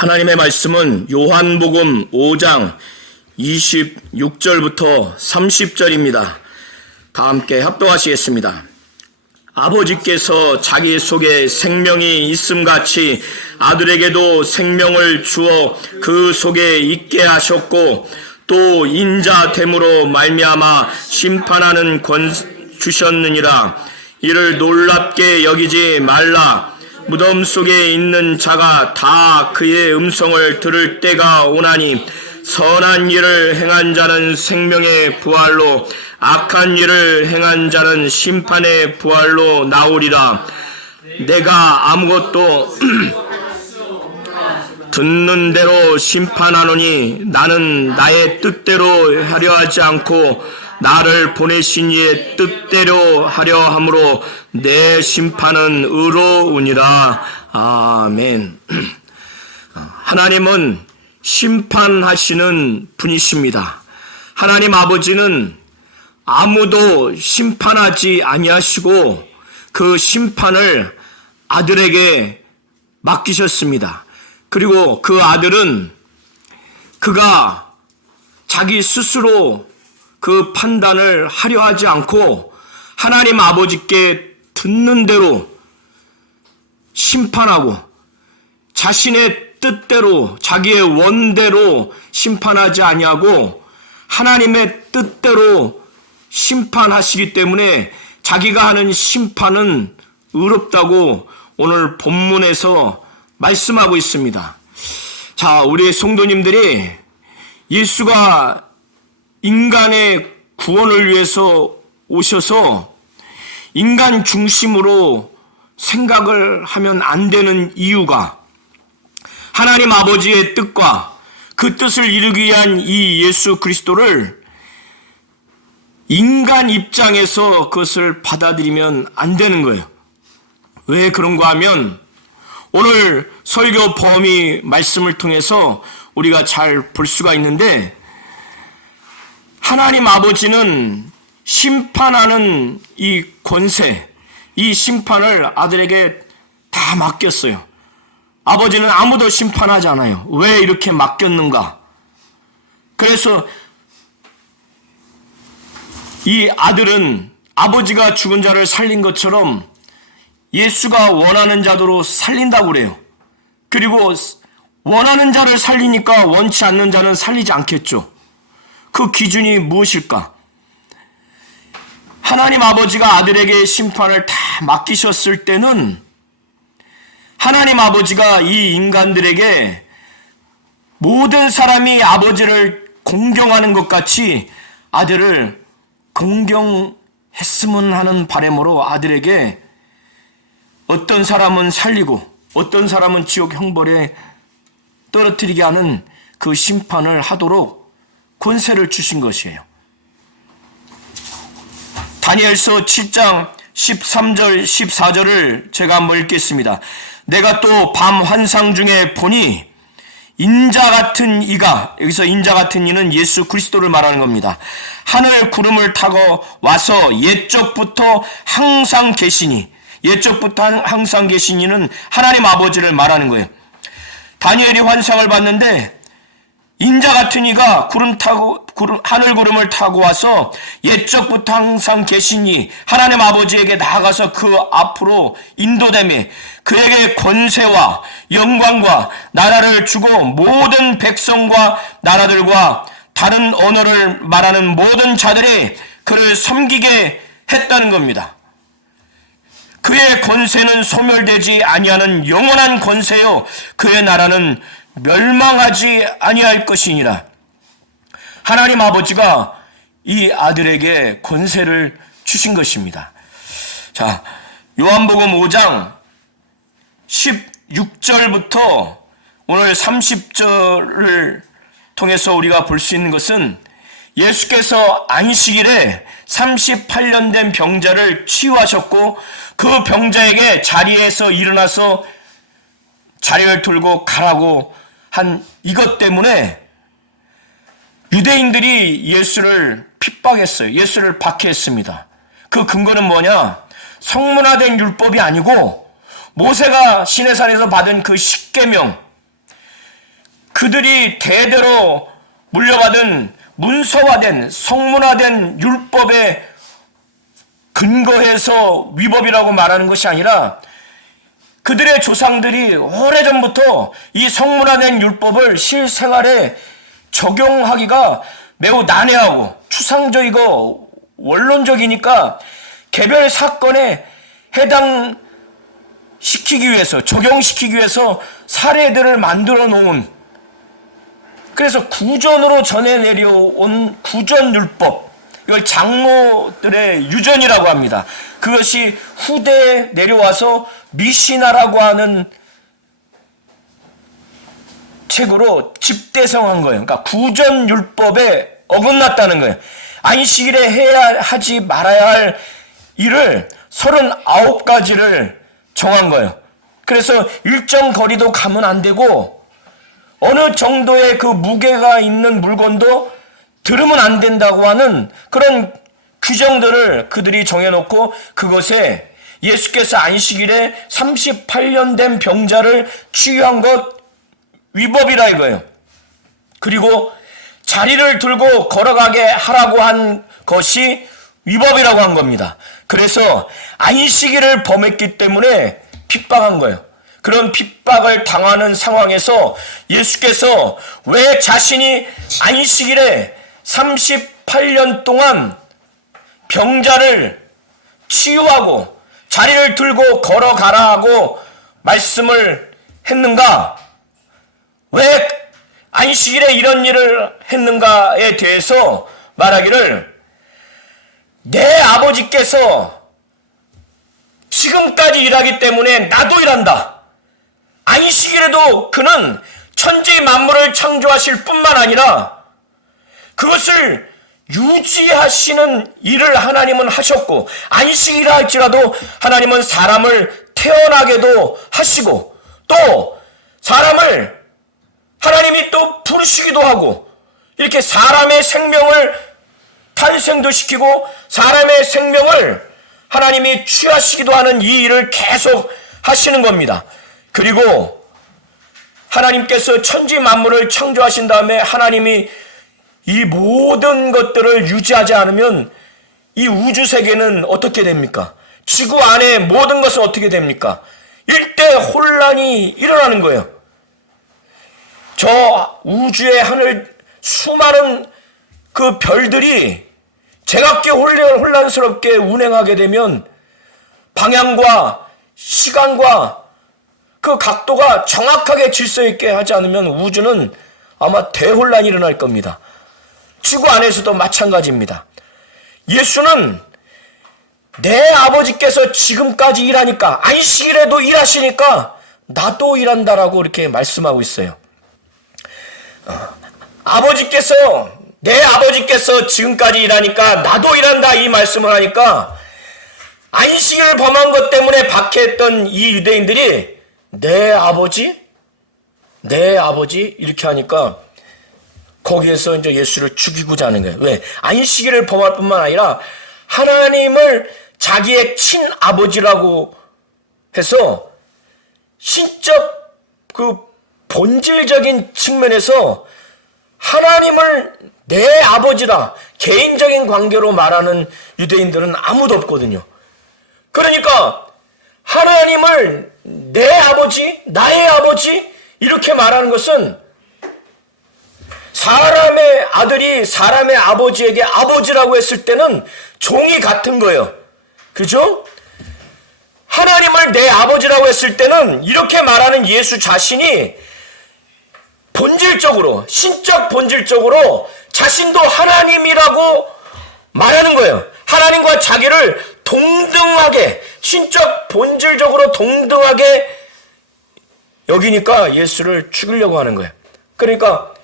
하나님의 말씀은 요한복음 5장 26절부터 30절입니다. 다 함께 합독하시겠습니다. 아버지께서 자기 속에 생명이 있음같이 아들에게도 생명을 주어 그 속에 있게 하셨고 또 인자됨으로 말미암아 심판하는 권 주셨느니라. 이를 놀랍게 여기지 말라. 무덤 속에 있는 자가 다 그의 음성을 들을 때가 오나니 선한 일을 행한 자는 생명의 부활로 악한 일을 행한 자는 심판의 부활로 나오리라. 내가 아무것도 듣는 대로 심판하노니 나는 나의 뜻대로 하려 하지 않고 나를 보내신 이의 뜻대로 하려 함으로 내 심판은 의로우니라. 아멘. 하나님은 심판하시는 분이십니다. 하나님 아버지는 아무도 심판하지 아니하시고 그 심판을 아들에게 맡기셨습니다. 그리고 그 아들은 그가 자기 스스로 그 판단을 하려 하지 않고 하나님 아버지께 듣는 대로 심판하고 자신의 뜻대로 자기의 원대로 심판하지 아니하고 하나님의 뜻대로 심판하시기 때문에 자기가 하는 심판은 의롭다고 오늘 본문에서 말씀하고 있습니다. 자, 우리 성도님들이 예수가 인간의 구원을 위해서 오셔서 인간 중심으로 생각을 하면 안 되는 이유가 하나님 아버지의 뜻과 그 뜻을 이루기 위한 이 예수 그리스도를 인간 입장에서 그것을 받아들이면 안 되는 거예요. 왜 그런가 하면 오늘 설교 범위 말씀을 통해서 우리가 잘 볼 수가 있는데 하나님 아버지는 심판하는 이 권세, 이 심판을 아들에게 다 맡겼어요. 아버지는 아무도 심판하지 않아요. 왜 이렇게 맡겼는가? 그래서 이 아들은 아버지가 죽은 자를 살린 것처럼 예수가 원하는 자도로 살린다고 그래요. 그리고 원하는 자를 살리니까 원치 않는 자는 살리지 않겠죠. 그 기준이 무엇일까? 하나님 아버지가 아들에게 심판을 다 맡기셨을 때는 하나님 아버지가 이 인간들에게 모든 사람이 아버지를 공경하는 것 같이 아들을 공경했으면 하는 바람으로 아들에게 어떤 사람은 살리고 어떤 사람은 지옥 형벌에 떨어뜨리게 하는 그 심판을 하도록 권세를 주신 것이에요. 다니엘서 7장 13절 14절을 제가 한번 읽겠습니다. 내가 또 밤 환상 중에 보니 인자 같은 이가, 여기서 인자 같은 이는 예수 그리스도를 말하는 겁니다. 하늘 구름을 타고 와서 옛적부터 항상 계시니, 옛적부터 항상 계신 이는 하나님 아버지를 말하는 거예요. 다니엘이 환상을 봤는데 인자 같은 이가 하늘 구름을 타고 와서 옛적부터 항상 계신 이 하나님 아버지에게 나아가서 그 앞으로 인도되매 그에게 권세와 영광과 나라를 주고 모든 백성과 나라들과 다른 언어를 말하는 모든 자들이 그를 섬기게 했다는 겁니다. 그의 권세는 소멸되지 아니하는 영원한 권세요 그의 나라는 멸망하지 아니할 것이니라. 하나님 아버지가 이 아들에게 권세를 주신 것입니다. 자, 요한복음 5장 16절부터 오늘 30절을 통해서 우리가 볼 수 있는 것은 예수께서 안식일에 38년 된 병자를 치유하셨고 그 병자에게 자리에서 일어나서 자리를 들고 가라고 한 이것 때문에 유대인들이 예수를 핍박했어요. 예수를 박해했습니다. 그 근거는 뭐냐? 성문화된 율법이 아니고 모세가 시내산에서 받은 그 십계명, 그들이 대대로 물려받은 문서화된 성문화된 율법에 근거해서 위법이라고 말하는 것이 아니라 그들의 조상들이 오래전부터 이 성문화된 율법을 실생활에 적용하기가 매우 난해하고 추상적이고 원론적이니까 개별 사건에 해당시키기 위해서, 적용시키기 위해서 사례들을 만들어 놓은, 그래서 구전으로 전해 내려온 구전율법, 이걸 장로들의 유전이라고 합니다. 그것이 후대에 내려와서 미시나라고 하는 책으로 집대성한 거예요. 그러니까 구전율법에 어긋났다는 거예요. 안식일에 해야 하지 말아야 할 일을 39가지를 정한 거예요. 그래서 일정 거리도 가면 안 되고 어느 정도의 그 무게가 있는 물건도 들으면 안 된다고 하는 그런 규정들을 그들이 정해놓고 그것에 예수께서 안식일에 38년 된 병자를 치유한 것 위법이라 이거예요. 그리고 자리를 들고 걸어가게 하라고 한 것이 위법이라고 한 겁니다. 그래서 안식일을 범했기 때문에 핍박한 거예요. 그런 핍박을 당하는 상황에서 예수께서 왜 자신이 안식일에 38년 동안 병자를 치유하고 자리를 들고 걸어가라 하고 말씀을 했는가? 왜 안식일에 이런 일을 했는가에 대해서 말하기를 내 아버지께서 지금까지 일하기 때문에 나도 일한다. 안식일에도 그는 천지 만물을 창조하실 뿐만 아니라 그것을 유지하시는 일을 하나님은 하셨고 안식이라 할지라도 하나님은 사람을 태어나게도 하시고 또 사람을 하나님이 또 부르시기도 하고 이렇게 사람의 생명을 탄생도 시키고 사람의 생명을 하나님이 취하시기도 하는 이 일을 계속 하시는 겁니다. 그리고 하나님께서 천지 만물을 창조하신 다음에 하나님이 이 모든 것들을 유지하지 않으면 이 우주 세계는 어떻게 됩니까? 지구 안에 모든 것은 어떻게 됩니까? 일대 혼란이 일어나는 거예요. 저 우주의 하늘 수많은 그 별들이 제각기 혼란스럽게 운행하게 되면 방향과 시간과 그 각도가 정확하게 질서 있게 하지 않으면 우주는 아마 대혼란이 일어날 겁니다. 지구 안에서도 마찬가지입니다. 예수는 내 아버지께서 지금까지 일하니까 안식일에도 일하시니까 나도 일한다라고 이렇게 말씀하고 있어요. 내 아버지께서 지금까지 일하니까 나도 일한다 이 말씀을 하니까 안식일을 범한 것 때문에 박해했던 이 유대인들이 내 아버지 이렇게 하니까 거기에서 이제 예수를 죽이고자 하는 거예요. 왜? 안식일을 범할 뿐만 아니라 하나님을 자기의 친아버지라고 해서 신적 그 본질적인 측면에서 하나님을 내 아버지라 개인적인 관계로 말하는 유대인들은 아무도 없거든요. 그러니까 하나님을 내 아버지, 나의 아버지 이렇게 말하는 것은 사람의 아들이 사람의 아버지에게 아버지라고 했을 때는 종이 같은 거예요. 그죠? 하나님을 내 아버지라고 했을 때는 이렇게 말하는 예수 자신이 본질적으로, 신적 본질적으로 자신도 하나님이라고 말하는 거예요. 하나님과 자기를 동등하게, 신적 본질적으로 동등하게 여기니까 예수를 죽이려고 하는 거예요. 그러니까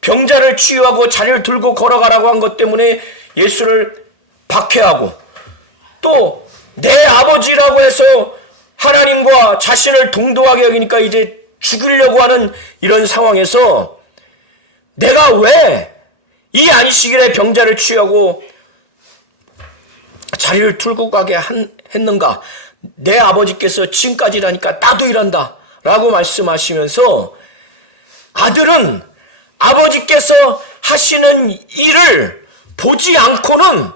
병자를 치유하고 자리를 들고 걸어가라고 한 것 때문에 예수를 박해하고 또 내 아버지라고 해서 하나님과 자신을 동등하게 여기니까 이제 죽이려고 하는 이런 상황에서 내가 왜 이 안식일에 병자를 치유하고 자리를 들고 가게 했는가? 내 아버지께서 지금까지 일하니까 나도 일한다 라고 말씀하시면서 아들은 아버지께서 하시는 일을 보지 않고는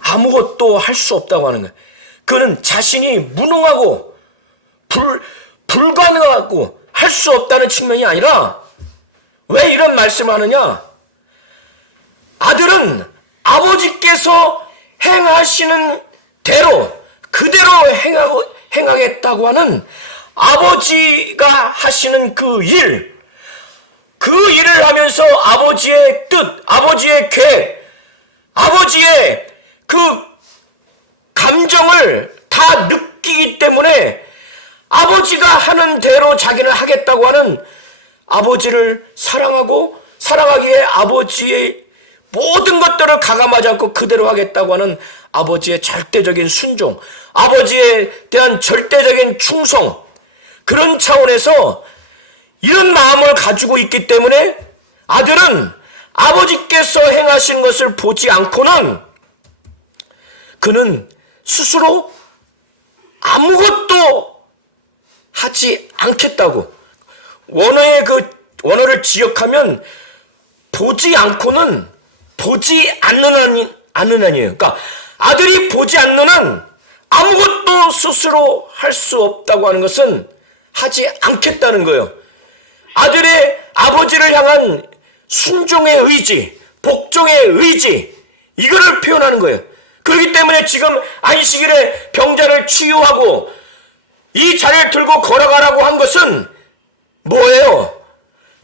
아무것도 할 수 없다고 하는 거예요. 그는 자신이 무능하고 불가능하고 할 수 없다는 측면이 아니라, 왜 이런 말씀을 하느냐? 아들은 아버지께서 행하시는 대로 그대로 행하겠다고 하는 아버지가 하시는 그 일을 하면서 아버지의 뜻, 아버지의 계획, 아버지의 그 감정을 다 느끼기 때문에 아버지가 하는 대로 자기는 하겠다고 하는 아버지를 사랑하고, 사랑하기에 아버지의 모든 것들을 가감하지 않고 그대로 하겠다고 하는 아버지의 절대적인 순종, 아버지에 대한 절대적인 충성, 그런 차원에서 이런 마음을 가지고 있기 때문에 아들은 아버지께서 행하신 것을 보지 않고는 그는 스스로 아무것도 하지 않겠다고. 원어를 지역하면 보지 않고는 보지 않는 한이에요. 그러니까 아들이 보지 않는 한 아무것도 스스로 할 수 없다고 하는 것은 하지 않겠다는 거예요. 아들의 아버지를 향한 순종의 의지, 복종의 의지, 이거를 표현하는 거예요. 그렇기 때문에 지금 안식일에 병자를 치유하고 이 자리를 들고 걸어가라고 한 것은 뭐예요?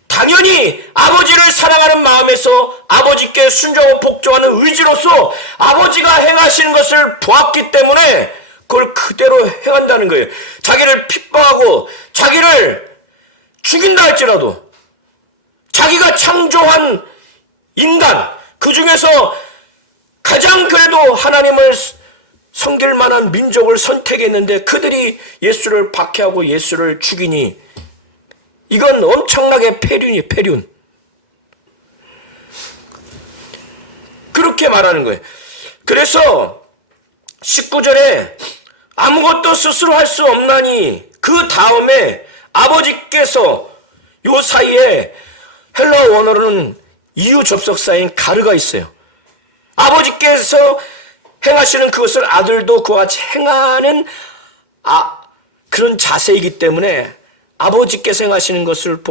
당연히 아버지를 사랑하는 마음에서 아버지께 순종하고 복종하는 의지로서 아버지가 행하시는 것을 보았기 때문에 그걸 그대로 행한다는 거예요. 자기를 핍박하고 자기를 죽인다 할지라도, 자기가 창조한 인간, 그 중에서 가장 그래도 하나님을 섬길 만한 민족을 선택했는데 그들이 예수를 박해하고 예수를 죽이니 이건 엄청나게 폐륜. 그렇게 말하는 거예요. 그래서 19절에 아무것도 스스로 할 수 없나니, 그 다음에 아버지께서 요 사이에 헬라어 원어로는 이유 접속사인 가르가 있어요. 아버지께서 행하시는 그것을 아들도 그와 같이 행하는 그런 자세이기 때문에 아버지께서 행하시는 것을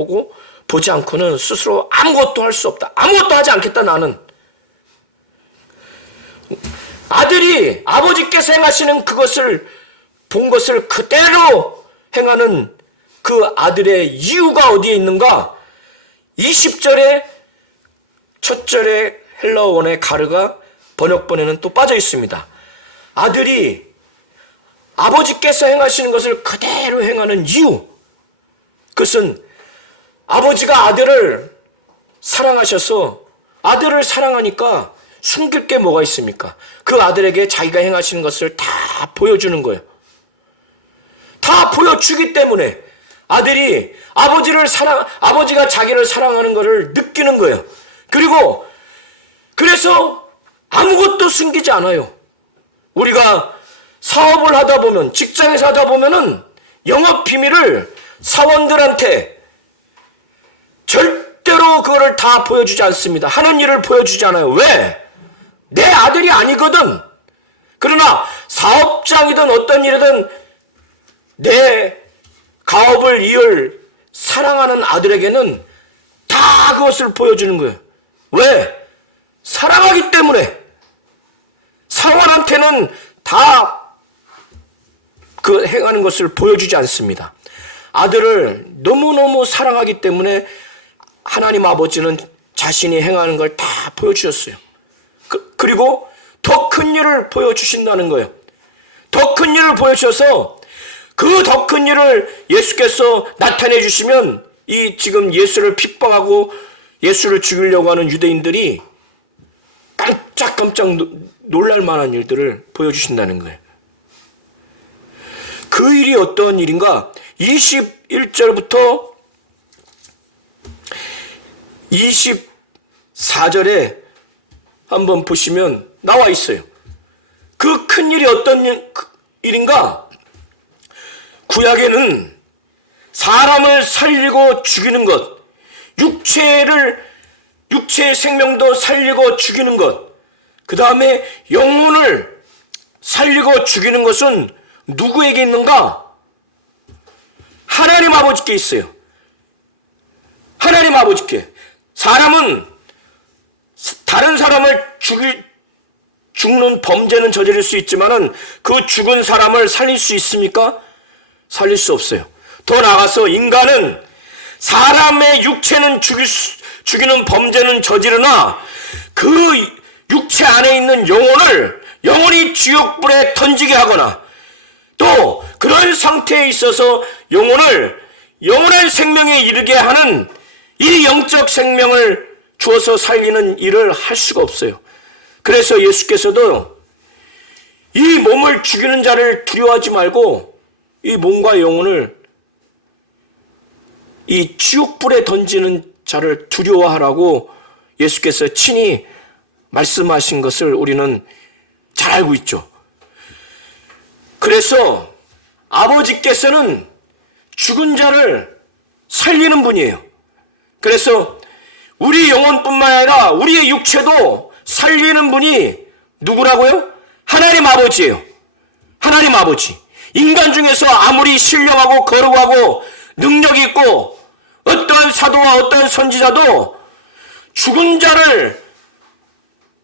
보지 않고는 스스로 아무것도 할 수 없다. 아무것도 하지 않겠다 나는. 아들이 아버지께서 행하시는 그것을 본 것을 그대로 행하는 그 아들의 이유가 어디에 있는가? 20절에 첫 절에 헬라어 원의 가르가 번역본에는 또 빠져 있습니다. 아들이 아버지께서 행하시는 것을 그대로 행하는 이유, 그것은 아버지가 아들을 사랑하셔서 아들을 사랑하니까 숨길 게 뭐가 있습니까? 그 아들에게 자기가 행하시는 것을 다 보여주는 거예요. 다 보여주기 때문에 아들이 아버지가 자기를 사랑하는 것을 느끼는 거예요. 그래서 아무것도 숨기지 않아요. 우리가 사업을 하다 보면, 직장에서 하다 보면은 영업 비밀을 사원들한테 절대로 그거를 다 보여주지 않습니다. 하는 일을 보여주지 않아요. 왜? 내 아들이 아니거든. 그러나 사업장이든 어떤 일이든 내 가업을 이을 사랑하는 아들에게는 다 그것을 보여주는 거예요. 왜? 사랑하기 때문에. 사원한테는 다 그 행하는 것을 보여주지 않습니다. 아들을 너무너무 사랑하기 때문에 하나님 아버지는 자신이 행하는 걸 다 보여주셨어요. 그리고 더 큰 일을 보여주신다는 거예요. 더 큰 일을 보여주셔서 그 더 큰 일을 예수께서 나타내 주시면 이 지금 예수를 핍박하고 예수를 죽이려고 하는 유대인들이 깜짝 놀랄 만한 일들을 보여주신다는 거예요. 그 일이 어떤 일인가? 21절부터 24절에 한번 보시면 나와 있어요. 그 큰 일이 어떤 일인가? 구약에는 사람을 살리고 죽이는 것, 육체의 생명도 살리고 죽이는 것, 그 다음에 영혼을 살리고 죽이는 것은 누구에게 있는가? 하나님 아버지께 있어요. 하나님 아버지께. 사람은 다른 사람을 죽는 범죄는 저지를 수 있지만은 그 죽은 사람을 살릴 수 있습니까? 살릴 수 없어요. 더 나아가서 인간은 사람의 육체는 죽이는 범죄는 저지르나 그 육체 안에 있는 영혼이 지옥불에 던지게 하거나 또 그런 상태에 있어서 영원한 생명에 이르게 하는 이 영적 생명을 주어서 살리는 일을 할 수가 없어요. 그래서 예수께서도 이 몸을 죽이는 자를 두려워하지 말고 이 몸과 영혼을 이 지옥불에 던지는 자를 두려워하라고 예수께서 친히 말씀하신 것을 우리는 잘 알고 있죠. 그래서 아버지께서는 죽은 자를 살리는 분이에요. 그래서 우리 영혼뿐만 아니라 우리의 육체도 살리는 분이 누구라고요? 하나님 아버지예요. 하나님 아버지. 인간 중에서 아무리 신령하고 거룩하고 능력이 있고 어떠한 사도와 어떠한 선지자도 죽은 자를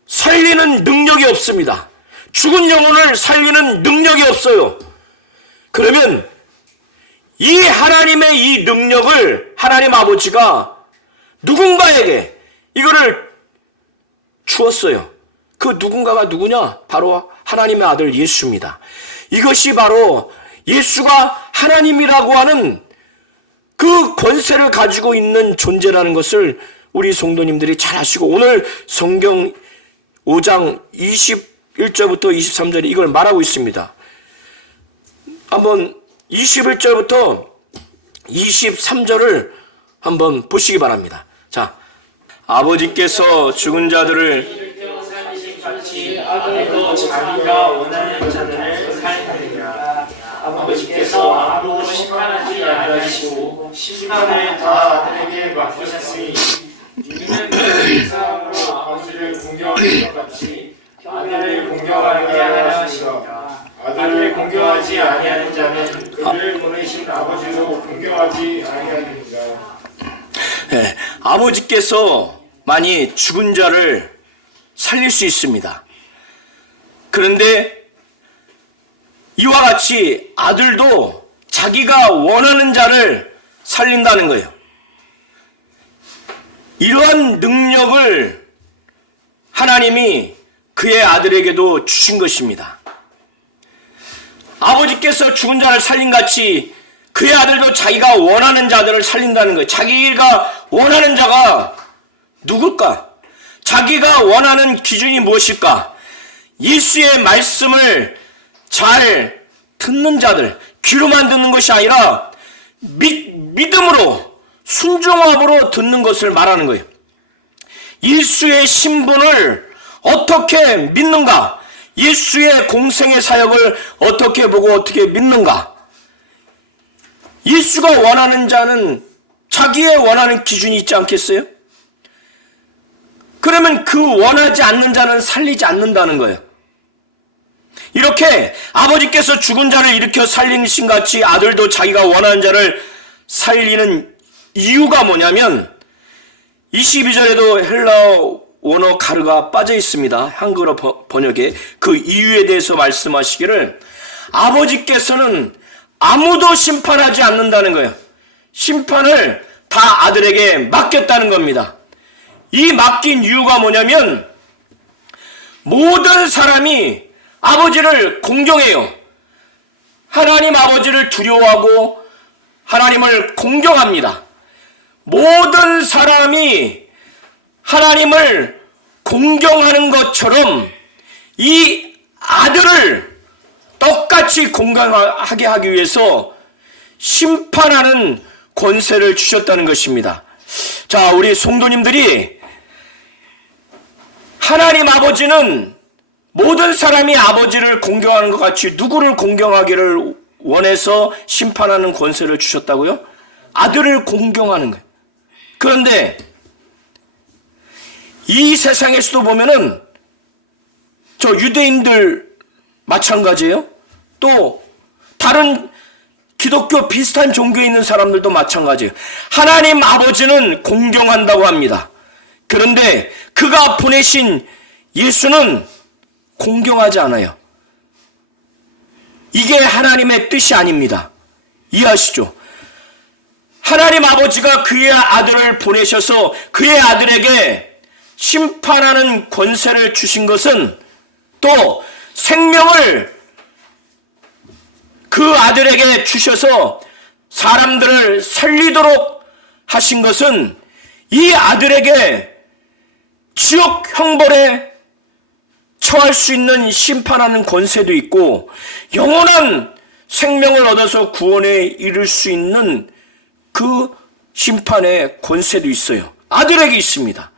살리는 능력이 없습니다. 죽은 영혼을 살리는 능력이 없어요. 그러면 이 하나님의 이 능력을 하나님 아버지가 누군가에게 이거를 주었어요. 그 누군가가 누구냐? 바로 하나님의 아들 예수입니다. 이것이 바로 예수가 하나님이라고 하는 그 권세를 가지고 있는 존재라는 것을 우리 성도님들이 잘 아시고 오늘 성경 5장 21절부터 23절에 이걸 말하고 있습니다. 한번 21절부터 23절을 한번 보시기 바랍니다. 자, 아버지께서 죽은 자들을 아들도 자기가 원하는 자들을 살리리라. 아버지께서 아무도 심판하지 아니하시고 심판을 다 아들에게 맡기셨으니 이는 그 사람으로 아버지를 공경하는 것 같이 아들을 공경하게 하려 하시니라. 아들을 공경하지 아니하는 자는 그를 보내신 아버지도 공경하지 아니하느니라. 네, 아버지께서만이 죽은 자를 살릴 수 있습니다. 그런데 이와 같이 아들도 자기가 원하는 자를 살린다는 거예요. 이러한 능력을 하나님이 그의 아들에게도 주신 것입니다. 아버지께서 죽은 자를 살린같이 그의 아들도 자기가 원하는 자들을 살린다는 거예요. 자기가 원하는 자가 누굴까? 자기가 원하는 기준이 무엇일까? 예수의 말씀을 잘 듣는 자들, 귀로만 듣는 것이 아니라 믿음으로 순종함으로 듣는 것을 말하는 거예요. 예수의 신분을 어떻게 믿는가? 예수의 공생의 사역을 어떻게 보고 어떻게 믿는가? 예수가 원하는 자는 자기의 원하는 기준이 있지 않겠어요? 그러면 그 원하지 않는 자는 살리지 않는다는 거예요. 이렇게 아버지께서 죽은 자를 일으켜 살리신 같이 아들도 자기가 원하는 자를 살리는 이유가 뭐냐면 22절에도 헬라어 원어 가르가 빠져 있습니다. 한글어 번역에 그 이유에 대해서 말씀하시기를 아버지께서는 아무도 심판하지 않는다는 거예요. 심판을 다 아들에게 맡겼다는 겁니다. 이 맡긴 이유가 뭐냐면 모든 사람이 아버지를 공경해요. 하나님 아버지를 두려워하고 하나님을 공경합니다. 모든 사람이 하나님을 공경하는 것처럼 이 아들을 똑같이 공경하게 하기 위해서 심판하는 권세를 주셨다는 것입니다. 자, 우리 성도님들이 하나님 아버지는 모든 사람이 아버지를 공경하는 것 같이 누구를 공경하기를 원해서 심판하는 권세를 주셨다고요? 아들을 공경하는 거예요. 그런데 이 세상에서도 보면은 저 유대인들 마찬가지예요. 또 다른 기독교 비슷한 종교에 있는 사람들도 마찬가지예요. 하나님 아버지는 공경한다고 합니다. 그런데 그가 보내신 예수는 공경하지 않아요. 이게 하나님의 뜻이 아닙니다. 이해하시죠? 하나님 아버지가 그의 아들을 보내셔서 그의 아들에게 심판하는 권세를 주신 것은, 또 생명을 그 아들에게 주셔서 사람들을 살리도록 하신 것은 이 아들에게 지옥 형벌에 처할 수 있는 심판하는 권세도 있고, 영원한 생명을 얻어서 구원에 이를 수 있는 그 심판의 권세도 있어요. 아들에게 있습니다.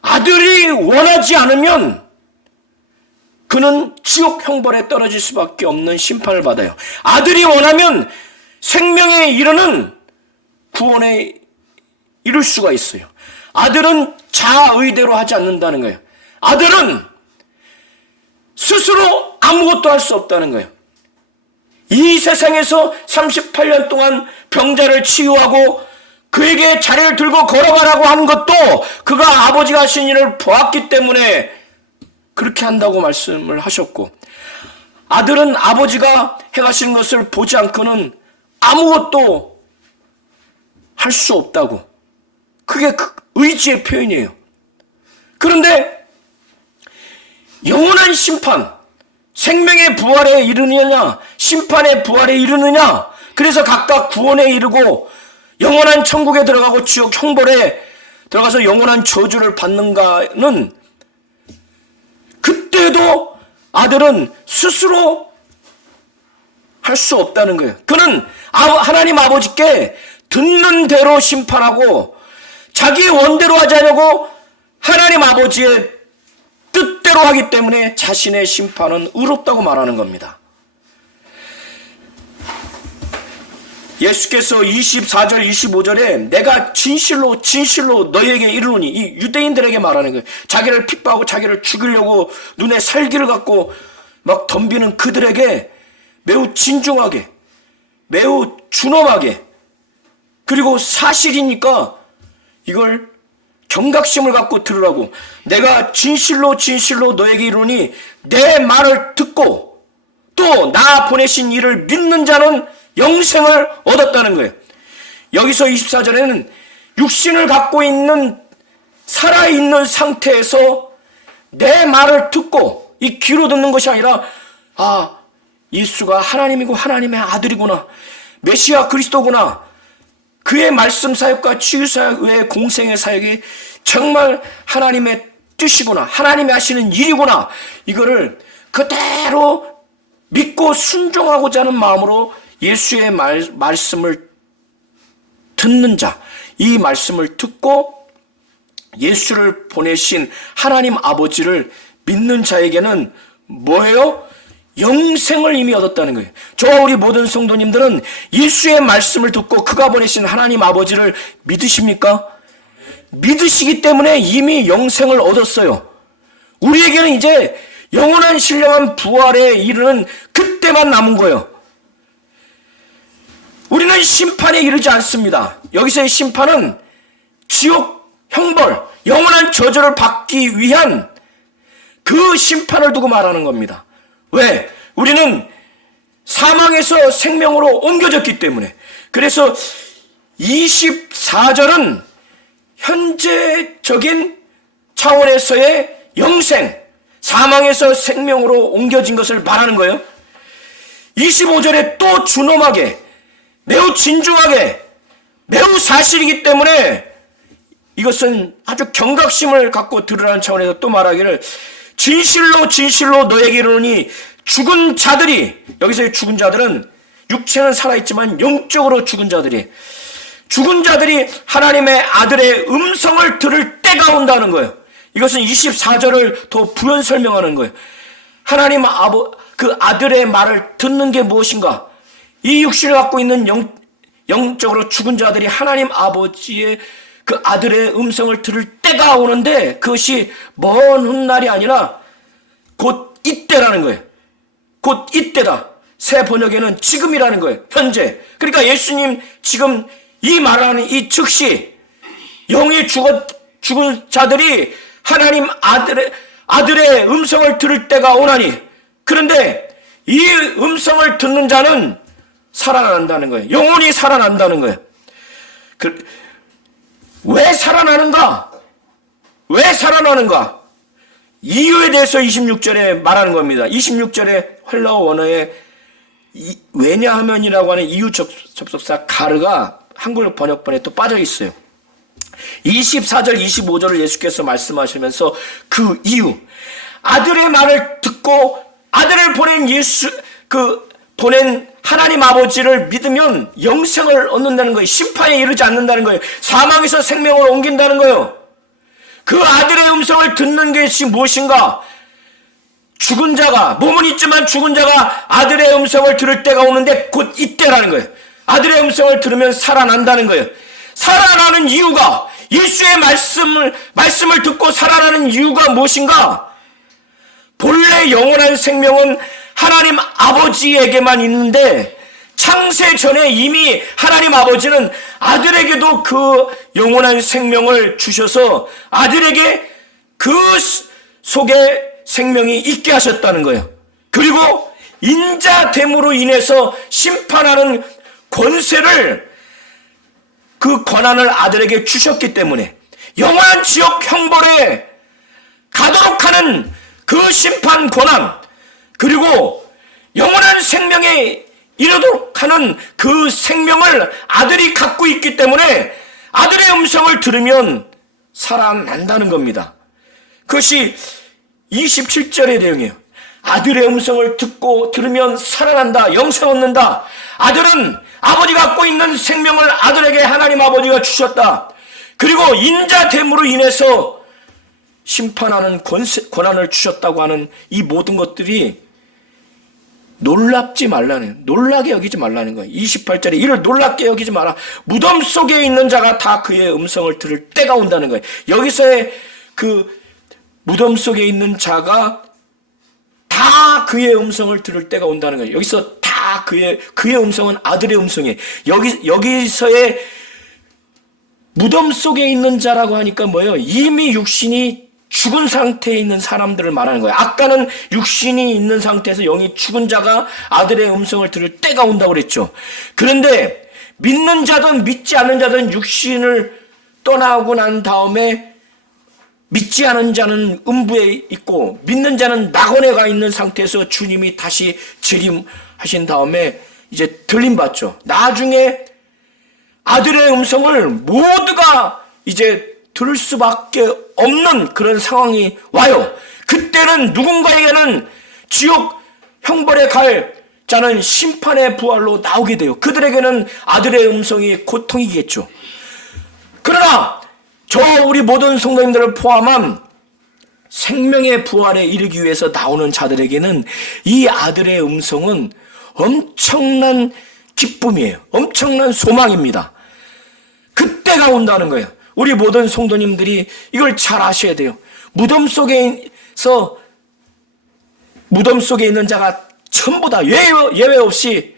아들이 원하지 않으면 그는 지옥 형벌에 떨어질 수밖에 없는 심판을 받아요. 아들이 원하면 생명에 이르는 구원에 이룰 수가 있어요. 아들은 자의대로 하지 않는다는 거예요. 아들은 스스로 아무것도 할 수 없다는 거예요. 이 세상에서 38년 동안 병자를 치유하고 그에게 자리를 들고 걸어가라고 한 것도 그가 아버지가 하신 일을 보았기 때문에 그렇게 한다고 말씀을 하셨고, 아들은 아버지가 행하신 것을 보지 않고는 아무것도 할 수 없다고. 그게 그 의지의 표현이에요. 그런데 영원한 심판, 생명의 부활에 이르느냐 심판의 부활에 이르느냐, 그래서 각각 구원에 이르고 영원한 천국에 들어가고 지옥 형벌에 들어가서 영원한 저주를 받는가는, 그때도 아들은 스스로 할 수 없다는 거예요. 그는 하나님 아버지께 듣는 대로 심판하고 자기 원대로 하지 않으려고 하나님 아버지의 뜻대로 하기 때문에 자신의 심판은 의롭다고 말하는 겁니다. 예수께서 24절 25절에 내가 진실로 진실로 너희에게 이르노니, 이 유대인들에게 말하는 거예요. 자기를 핍박하고 자기를 죽이려고 눈에 살기를 갖고 막 덤비는 그들에게 매우 진중하게, 매우 준엄하게, 그리고 사실이니까 이걸 경각심을 갖고 들으라고, 내가 진실로 진실로 너에게 이르노니 내 말을 듣고 또 나 보내신 이를 믿는 자는 영생을 얻었다는 거예요. 여기서 24절에는 육신을 갖고 있는, 살아있는 상태에서 내 말을 듣고, 이 귀로 듣는 것이 아니라, 아, 예수가 하나님이고 하나님의 아들이구나, 메시아 그리스도구나, 그의 말씀 사역과 치유 사역의 공생의 사역이 정말 하나님의 뜻이구나, 하나님이 하시는 일이구나, 이거를 그대로 믿고 순종하고자 하는 마음으로 예수의 말씀을 듣는 자, 이 말씀을 듣고 예수를 보내신 하나님 아버지를 믿는 자에게는 뭐예요? 영생을 이미 얻었다는 거예요. 저와 우리 모든 성도님들은 예수의 말씀을 듣고 그가 보내신 하나님 아버지를 믿으십니까? 믿으시기 때문에 이미 영생을 얻었어요. 우리에게는 이제 영원한 신령한 부활에 이르는 그때만 남은 거예요. 우리는 심판에 이르지 않습니다. 여기서의 심판은 지옥 형벌, 영원한 저주를 받기 위한 그 심판을 두고 말하는 겁니다. 왜? 우리는 사망에서 생명으로 옮겨졌기 때문에. 그래서 24절은 현재적인 차원에서의 영생, 사망에서 생명으로 옮겨진 것을 말하는 거예요. 25절에 또 준엄하게, 매우 진중하게, 매우 사실이기 때문에 이것은 아주 경각심을 갖고 들으라는 차원에서 또 말하기를, 진실로 진실로 너에게 이르노니 죽은 자들이, 여기서의 죽은 자들은 육체는 살아있지만 영적으로 죽은 자들이, 죽은 자들이 하나님의 아들의 음성을 들을 때가 온다는 거예요. 이것은 24절을 더 부연 설명하는 거예요. 하나님 그 아들의 말을 듣는 게 무엇인가? 이 육신을 갖고 있는 영적으로 죽은 자들이 하나님 아버지의 그 아들의 음성을 들을 때가 오는데 그것이 먼 훗날이 아니라 곧 이때라는 거예요. 곧 이때다. 새 번역에는 지금이라는 거예요. 현재. 그러니까 예수님 지금 이 말하는 이 즉시 영이 죽은 자들이 하나님 아들의 음성을 들을 때가 오나니, 그런데 이 음성을 듣는 자는 살아난다는 거예요. 영원히 살아난다는 거예요. 왜 살아나는가? 왜 살아나는가? 이유에 대해서 26절에 말하는 겁니다. 26절에 헬라어 원어에 왜냐하면이라고 하는 이유 접속사 가르가 한글 번역본에 또 빠져 있어요. 24절, 25절을 예수께서 말씀하시면서 그 이유, 아들의 말을 듣고 아들을 보낸 하나님 아버지를 믿으면 영생을 얻는다는 거예요. 심판에 이르지 않는다는 거예요. 사망에서 생명으로 옮긴다는 거예요. 그 아들의 음성을 듣는 것이 무엇인가? 죽은 자가, 몸은 있지만 죽은 자가 아들의 음성을 들을 때가 오는데 곧 이때라는 거예요. 아들의 음성을 들으면 살아난다는 거예요. 살아나는 이유가, 예수의 말씀을 듣고 살아나는 이유가 무엇인가? 본래 영원한 생명은 하나님 아버지에게만 있는데 창세 전에 이미 하나님 아버지는 아들에게도 그 영원한 생명을 주셔서 아들에게 그 속에 생명이 있게 하셨다는 거예요. 그리고 인자됨으로 인해서 심판하는 권세를, 그 권한을 아들에게 주셨기 때문에 영원한 지옥 형벌에 가도록 하는 그 심판 권한, 그리고 영원한 생명에 이르도록 하는 그 생명을 아들이 갖고 있기 때문에 아들의 음성을 들으면 살아난다는 겁니다. 그것이 27절의 내용이에요. 아들의 음성을 들으면 살아난다, 영생 얻는다. 아들은 아버지 갖고 있는 생명을 아들에게 하나님 아버지가 주셨다. 그리고 인자됨으로 인해서 심판하는 권한을 주셨다고 하는 이 모든 것들이 놀라게 여기지 말라는 거예요. 28절에 이를 놀랍게 여기지 마라. 무덤 속에 있는 자가 다 그의 음성을 들을 때가 온다는 거예요. 여기서의 그 무덤 속에 있는 자가 다 그의 음성을 들을 때가 온다는 거예요. 여기서 다 그의 음성은 아들의 음성이에요. 여기서의 무덤 속에 있는 자라고 하니까 뭐예요? 이미 육신이 죽은 상태에 있는 사람들을 말하는 거예요. 아까는 육신이 있는 상태에서 영이 죽은 자가 아들의 음성을 들을 때가 온다고 그랬죠. 그런데 믿는 자든 믿지 않는 자든 육신을 떠나고 난 다음에 믿지 않은 자는 음부에 있고 믿는 자는 낙원에 가 있는 상태에서 주님이 다시 재림하신 다음에 이제 들림받죠. 나중에 아들의 음성을 모두가 이제 들을 수밖에 없는 그런 상황이 와요. 그때는 누군가에게는 지옥 형벌에 갈 자는 심판의 부활로 나오게 돼요. 그들에게는 아들의 음성이 고통이겠죠. 그러나 우리 모든 성도님들을 포함한 생명의 부활에 이르기 위해서 나오는 자들에게는 이 아들의 음성은 엄청난 기쁨이에요. 엄청난 소망입니다. 그때가 온다는 거예요. 우리 모든 성도님들이 이걸 잘 아셔야 돼요. 무덤 속에 있는 자가 전부 다 예외 없이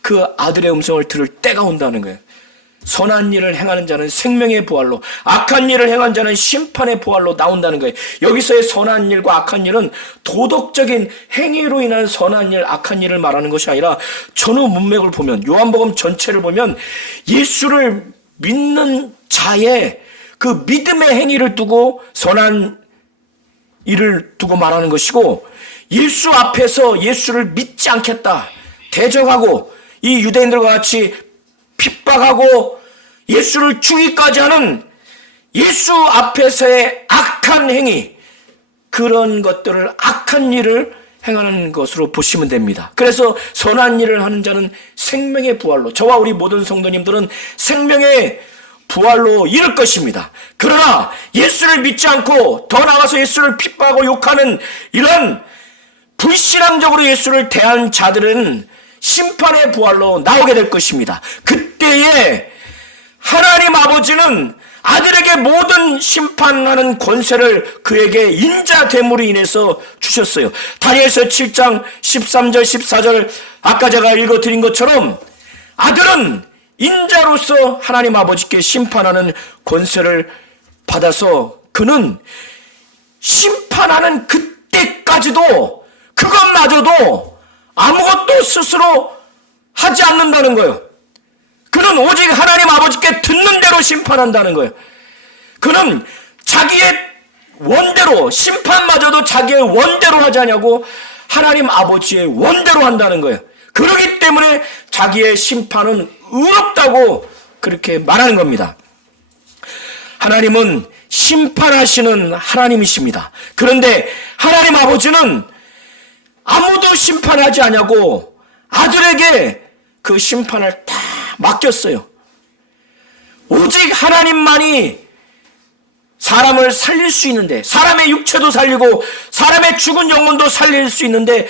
그 아들의 음성을 들을 때가 온다는 거예요. 선한 일을 행하는 자는 생명의 부활로, 악한 일을 행한 자는 심판의 부활로 나온다는 거예요. 여기서의 선한 일과 악한 일은 도덕적인 행위로 인한 선한 일, 악한 일을 말하는 것이 아니라 전후 문맥을 보면, 요한복음 전체를 보면 예수를 믿는 자의 그 믿음의 행위를 두고 선한 일을 두고 말하는 것이고, 예수 앞에서 예수를 믿지 않겠다, 대적하고 이 유대인들과 같이 핍박하고 예수를 죽이기까지 하는 예수 앞에서의 악한 행위, 그런 것들을 악한 일을 행하는 것으로 보시면 됩니다. 그래서 선한 일을 하는 자는 생명의 부활로, 저와 우리 모든 성도님들은 생명의 부활로 이를 것입니다. 그러나 예수를 믿지 않고 더 나아가서 예수를 핍박하고 욕하는 이런 불신앙적으로 예수를 대한 자들은 심판의 부활로 나오게 될 것입니다. 그때에 하나님 아버지는 아들에게 모든 심판하는 권세를 그에게 인자됨으로 인해서 주셨어요. 다니엘서 7장 13절 14절 아까 제가 읽어드린 것처럼 아들은 인자로서 하나님 아버지께 심판하는 권세를 받아서 그는 심판하는 그때까지도 그것마저도 아무것도 스스로 하지 않는다는 거예요. 그는 오직 하나님 아버지께 듣는 대로 심판한다는 거예요. 그는 자기의 원대로, 심판마저도 자기의 원대로 하지 않냐고 하나님 아버지의 원대로 한다는 거예요. 그렇기 때문에 자기의 심판은 의롭다고 그렇게 말하는 겁니다. 하나님은 심판하시는 하나님이십니다. 그런데 하나님 아버지는 아무도 심판하지 않냐고 아들에게 그 심판을 다 맡겼어요. 오직 하나님만이 사람을 살릴 수 있는데, 사람의 육체도 살리고 사람의 죽은 영혼도 살릴 수 있는데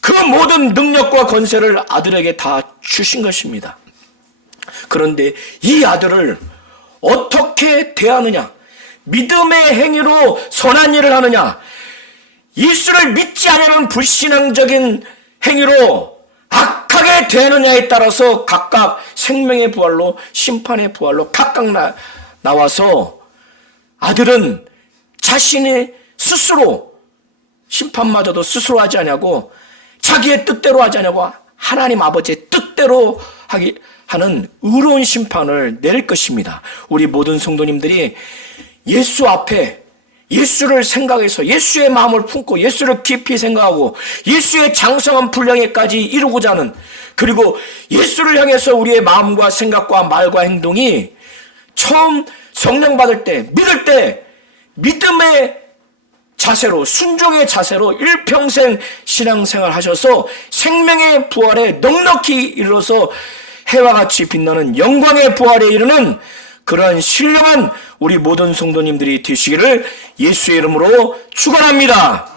그 모든 능력과 권세를 아들에게 다 주신 것입니다. 그런데 이 아들을 어떻게 대하느냐, 믿음의 행위로 선한 일을 하느냐, 예수를 믿지 않으면 불신앙적인 행위로 악하게 되느냐에 따라서 각각 생명의 부활로 심판의 부활로 각각 나와서 아들은 자신의 스스로 심판마저도 스스로 하지 않냐고 자기의 뜻대로 하지 않냐고 하나님 아버지의 뜻대로 하는 의로운 심판을 내릴 것입니다. 우리 모든 성도님들이 예수 앞에 예수를 생각해서 예수의 마음을 품고 예수를 깊이 생각하고 예수의 장성한 분량에까지 이루고자 하는, 그리고 예수를 향해서 우리의 마음과 생각과 말과 행동이 처음 성령 받을 때, 믿을 때 믿음의 자세로, 순종의 자세로 일평생 신앙생활 하셔서 생명의 부활에 넉넉히 이르러서 해와 같이 빛나는 영광의 부활에 이르는 그러한 신령한 우리 모든 성도님들이 되시기를 예수의 이름으로 축원합니다.